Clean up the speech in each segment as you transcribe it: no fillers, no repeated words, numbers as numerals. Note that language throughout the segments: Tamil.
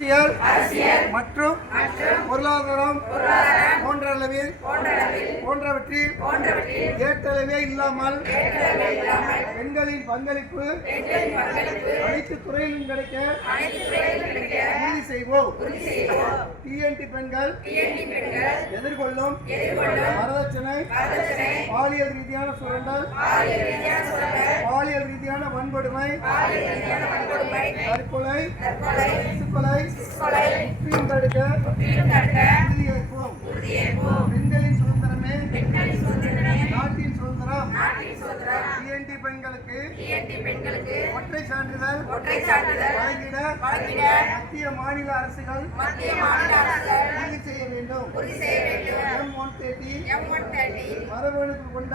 அரசியல் மற்றும் பொருளாதாரம் போன்றவற்றில் ஏற்றளவே இல்லாமல் பெண்களின் பங்களிப்பு அனைத்து துறையிலும் கிடைக்க உறுதி செய்வோம். டிஎன்டி பெண்கள் எதிர்கொள்ளும் வரதட்சணை, பாலியல் ரீதியான சுரண்டல், பாலியல் ரீதியான வன்கொடுமை, தற்கொலை, முற்றிலும் தடுக்க உறுதியேற்போம். பெண்களின் சுதந்திரமே நாட்டின் சுதந்திரம். டிஎன்டி பெண்களுக்கு ஒற்றை சான்றிதழ் வழங்கிட மத்திய மாநில அரசுகள் உறுதி செய்ய வேண்டும். M130 மரபணு கொண்ட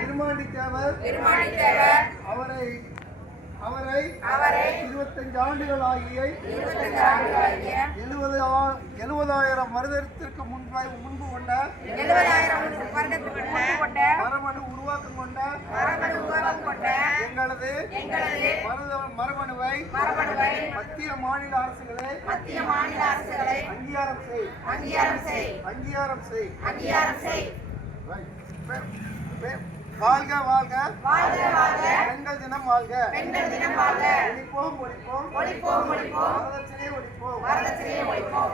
திருமாண்டி தேவர் அவரை 25 ஆண்டுகள் ஆகிய 70,000 வருடத்திற்கு முன்பு கொண்ட மரபணு உருவாக்கம் கொண்ட எங்களது மரபணுவை மத்திய மாநில அரசுகளை அங்கீகாரம் செய். வாழ்க வாழ்க பெண்கள் தினம் வாழ்க. ஒழிப்போம் வரதட்சணையை ஒழிப்போம்.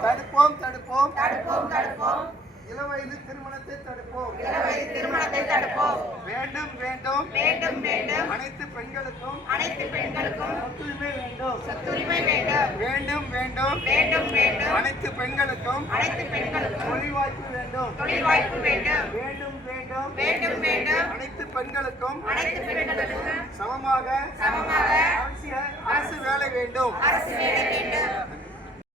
தடுப்போம் இளவயது திருமணத்தை தடுப்போம். வேண்டும் அனைத்து பெண்களுக்கும் சொத்துரிமை வேண்டும். அனைத்து பெண்களுக்கும் தொழில் வாய்ப்பு வேண்டும். அனைத்து பெண்களுக்கும் சமமாக அரசு வேலை வேண்டும்.